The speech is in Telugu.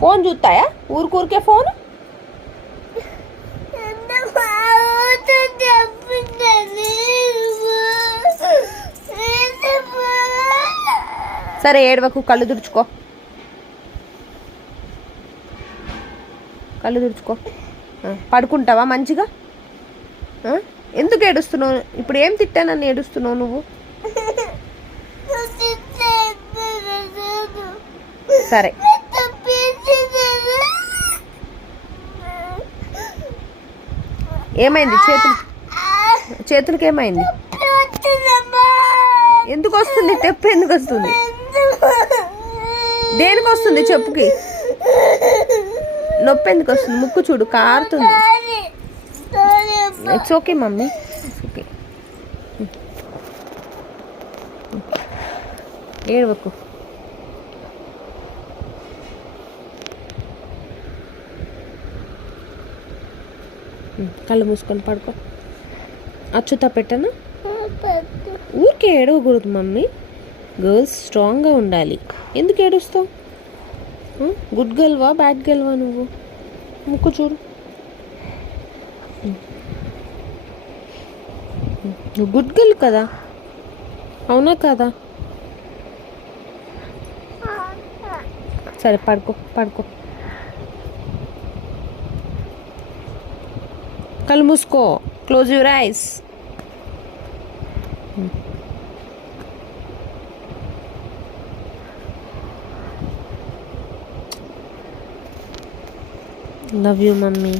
ఫోన్ చూస్తాయా ఊరికే ఫోన్? సరే ఏడవకు, కళ్ళు తుడుచుకో, కళ్ళు తుడుచుకో. పడుకుంటావా మంచిగా? ఎందుకు ఏడుస్తున్నావు? ఇప్పుడు ఏం తిట్టానని ఏడుస్తున్నావు నువ్వు? సరే ఏమైంది? చేతులకి ఏమైంది? ఎందుకు వస్తుంది తెప్ప? ఎందుకు వస్తుంది? దేనికి వస్తుంది చెప్పుకి? నొప్పి ఎందుకు వస్తుంది? ముక్కు చూడు కారుతుంది. It's okay mummy, it's okay. ఏడవకు. కళ్ళు మూసుకొని పడుకో. అచ్చుతా పెట్టను. ఊరికే ఏడవకూడదు మమ్మీ. గర్ల్స్ స్ట్రాంగ్గా ఉండాలి. ఎందుకు ఏడుస్తావు? గుడ్ గర్ల్వా బ్యాడ్ గర్ల్వా నువ్వు? ముక్కు చూడు. నువ్వు గుడ్ గర్ల్ కదా, అవునా కదా? సరే పడుకో పడుకో. కళ్ళు మూసుకో. Close your eyes. Love you mummy.